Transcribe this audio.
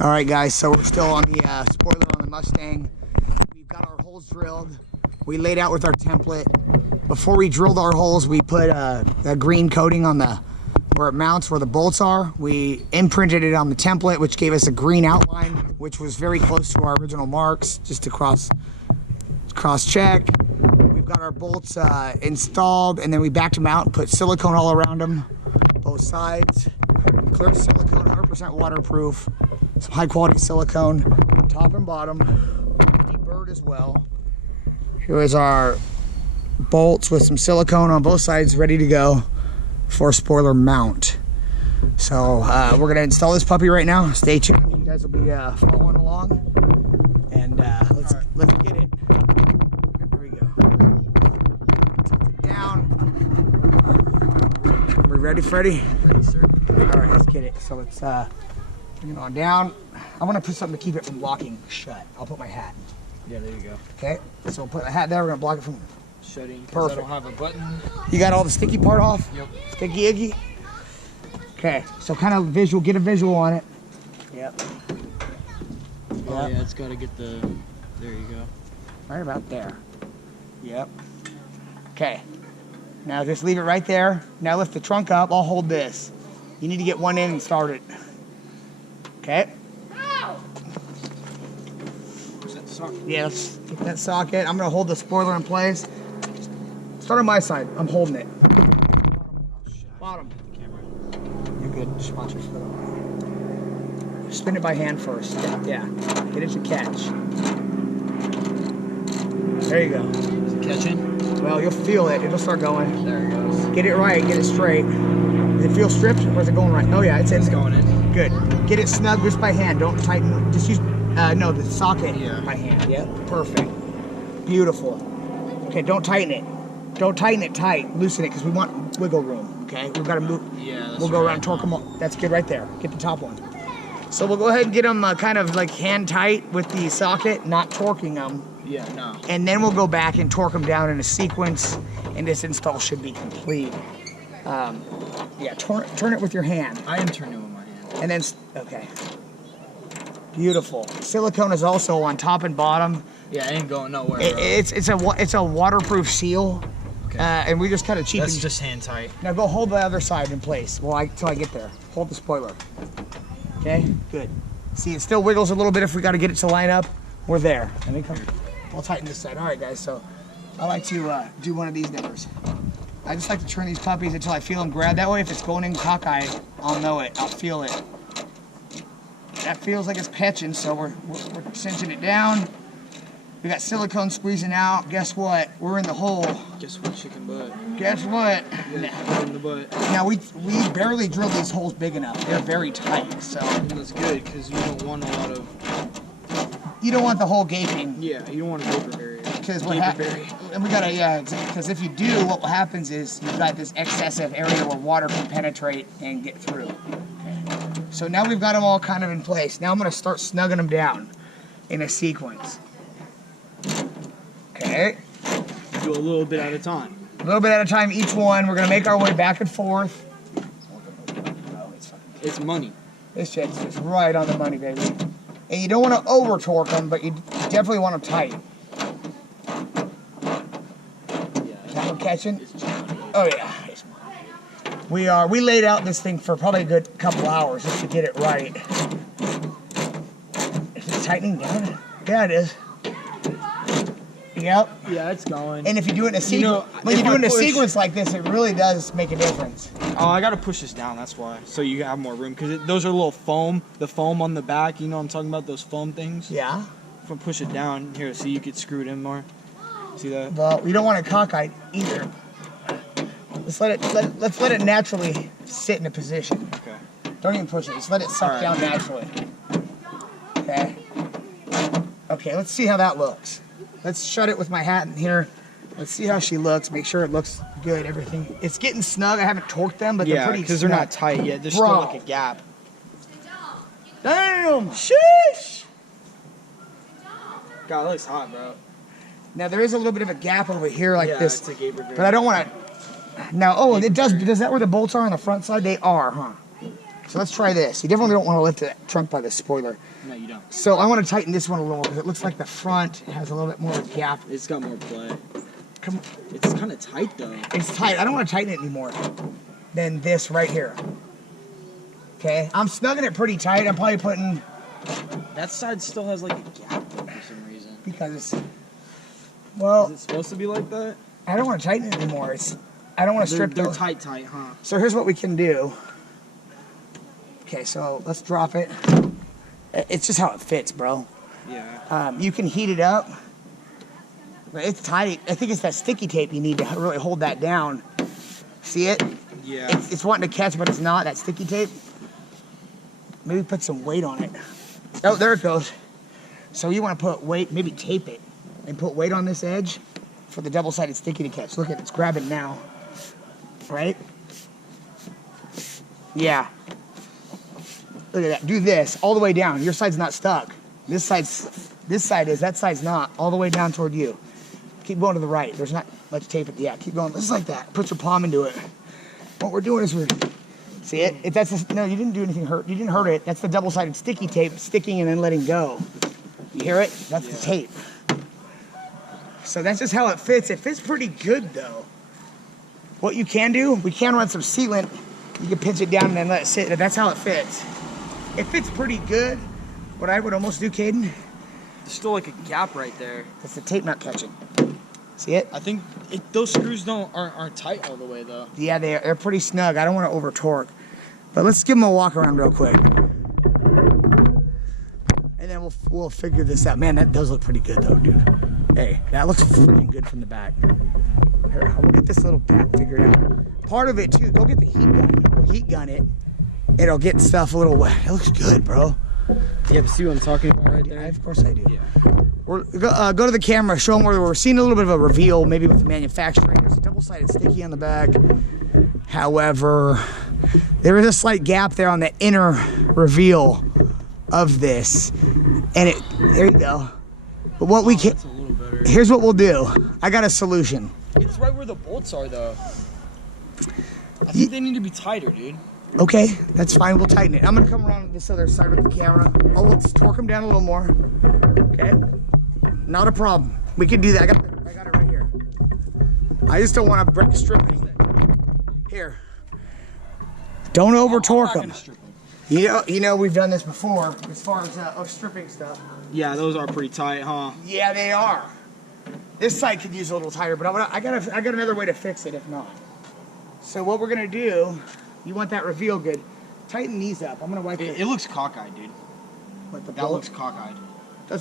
All right, guys, so we're still on the spoiler on the Mustang. We've got our holes drilled. We laid out with our template. Before we drilled our holes, we put a green coating on the where it mounts, where the bolts are. We imprinted it on the template, which gave us a green outline, which was very close to our original marks, just to cross check. We've got our bolts installed, and then we backed them out and put silicone all around them, both sides. Clear silicone, 100% waterproof. Some high quality silicone, top and bottom. Bird as well. Here is our bolts with some silicone on both sides, ready to go for a spoiler mount. So we're gonna install this puppy right now. Stay tuned. You guys will be following along, and let's get it. Here we go. Down. We ready, Freddie? Ready, sir. All right, let's get it. So let's bring it on down. I want to put something to keep it from locking shut. I'll put my hat. Yeah, there you go. Okay, so we'll put the hat there. We're gonna block it from shutting. Perfect. I don't have a button. You got all the sticky part off? Yep. Sticky iggy? Okay, so kind of visual, get a visual on it. Yep. Oh yeah, it's gotta get the, there you go. Right about there. Yep. Okay, now just leave it right there. Now lift the trunk up, I'll hold this. You need to get one in and start it. Okay. Where's that socket? Yeah, let's get that socket. I'm gonna hold the spoiler in place. Start on my side, I'm holding it. Bottom. You're good, just watch your foot. Spin it by hand first. Yeah, get it to catch. There you go. Is it catching? Well, you'll feel it. It'll start going. There it goes. Get it right. Get it straight. Does it feel stripped, or is it going right? Oh yeah, it's going in. Good. Get it snug just by hand. Don't tighten. Just use no, the socket by hand. Yep. Perfect. Beautiful. Okay, don't tighten it. Don't tighten it tight. Loosen it because we want wiggle room. Okay, we've got to move. Yeah. We'll go around and torque them all. That's good right there. Get the top one. So we'll go ahead and get them kind of like hand tight with the socket, not torquing them. Yeah, no. And then we'll go back and torque them down in a sequence, and this install should be complete. Yeah, turn it with your hand. I am turning it with my hand. And then, okay. Beautiful. Silicone is also on top and bottom. Yeah, it ain't going nowhere. It's a waterproof seal. Okay. And we just kind of cheapen. That's just hand tight. Now go hold the other side in place. Well, till I get there. Hold the spoiler. Okay, good. See, it still wiggles a little bit if we got to get it to line up. We're there. Let me come. I'll tighten this side. All right, guys. So I like to do one of these nippers. I just like to turn these puppies until I feel them grab. That way, if it's going in cockeyed, I'll know it. I'll feel it. That feels like it's catching, so we're cinching it down. We got silicone squeezing out. Guess what? We're in the hole. Guess what, chicken butt? Guess what? Yeah, in the butt. Now we barely drilled these holes big enough. They're very tight, so. And that's good because you don't want a lot of. You don't want the hole gaping. Yeah, you don't want a vapor barrier. Because what happens, and we gotta, because if you do, what happens is you've got this excessive area where water can penetrate and get through. Okay. So now we've got them all kind of in place. Now I'm gonna start snugging them down in a sequence. Okay. Do a little bit at a time. A little bit at a time, each one. We're gonna make our way back and forth. It's money. This shit's just right on the money, baby. And you don't want to over torque them, but you definitely want them tight. That one catching? Oh yeah. We laid out this thing for probably a good couple hours just to get it right. Is it tightening down? Yeah, it is. Yep. Yeah, it's going. And if you do it in a sequence, when you do it in a sequence like this, it really does make a difference. Oh, I gotta push this down. That's why, so you have more room. Because those are little foam. The foam on the back. You know what I'm talking about? Those foam things. Yeah. If I push it down here, so you could screw it in more. See that? Well, we don't want it cockeyed either. Let's let it naturally sit in a position. Okay. Don't even push it. Just let it suck down naturally. Okay. Okay. Let's see how that looks. Let's shut it with my hat in here. Let's see how she looks. Make sure it looks good. Everything. It's getting snug. I haven't torqued them, but they're pretty. Yeah, because they're not tight yet. There's Bro. still like a gap. Damn. Sheesh. God, it looks hot, bro. Now there is a little bit of a gap over here like this, it's a vapor barrier. but I don't want to. Now, oh, it does. Does that where the bolts are on the front side? They are, huh? So let's try this. You definitely don't want to lift the trunk by the spoiler. No, you don't. So I want to tighten this one a little more because it looks like the front has a little bit more of a gap. It's got more play. Come, It's kind of tight though. it's tight. I don't want to tighten it anymore than this right here. Okay, I'm snugging it pretty tight. I'm probably putting That side still has like a gap though for some reason. because, well, Is it supposed to be like that? I don't want to tighten it anymore. I don't want to strip They're those. tight, huh? So here's what we can do. Okay, so let's drop it. It's just how it fits, bro. Yeah. You can heat it up. But it's tight. I think it's that sticky tape you need to really hold that down. See it? Yeah. It's wanting to catch, but it's not. That sticky tape. Maybe put some weight on it. Oh, there it goes. So you want to put weight, maybe tape it, and put weight on this edge for the double-sided sticky to catch. Look at it, it's grabbing now. Right? Yeah. Look at that. Do this all the way down. Your side's not stuck. This side is. That side's not. All the way down toward you. Keep going to the right. There's not much tape. Yeah, keep going. Just like that. Put your palm into it. What we're doing is see it? No, you didn't do anything hurt. You didn't hurt it. That's the double-sided sticky tape sticking and then letting go. You hear it? That's the tape. So that's just how it fits. It fits pretty good though. What you can do, we can run some sealant. You can pinch it down and then let it sit. That's how it fits. It fits pretty good. What I would almost do, Caden, There's still like a gap right there. that's the tape not catching. See it? I think those screws aren't tight all the way though. Yeah, they're pretty snug. I don't want to over torque. But let's give them a walk around real quick. And then we'll figure this out. Man, that does look pretty good though, dude. Hey, that looks freaking good from the back. Here, we'll get this little gap figured out. Part of it too, go get the heat gun. We'll heat gun it. It'll get stuff a little wet. It looks good, bro. Yeah, but see what I'm talking about right there? Yeah, of course I do. Yeah. Go to the camera, show them where we're seeing a little bit of a reveal, maybe with the manufacturing. There's a double-sided sticky on the back. However, there is a slight gap there on the inner reveal of this. And there you go. But what we can, That's a little better. here's what we'll do. I got a solution. It's right where the bolts are though. I think they need to be tighter, dude. Okay, that's fine. We'll tighten it. I'm gonna come around this other side with the camera. Oh, let's torque them down a little more. Okay, not a problem. We can do that. I got it right here. I just don't want to break stripping. Here, don't over torque them. You know we've done this before as far as stripping stuff. Yeah, those are pretty tight, huh? Yeah, they are. This side could use a little tighter, but I got another way to fix it if not. So what we're gonna do. You want that reveal good. Tighten these up. I'm gonna wipe it. It looks cockeyed, dude. What, the That bolt? looks cockeyed.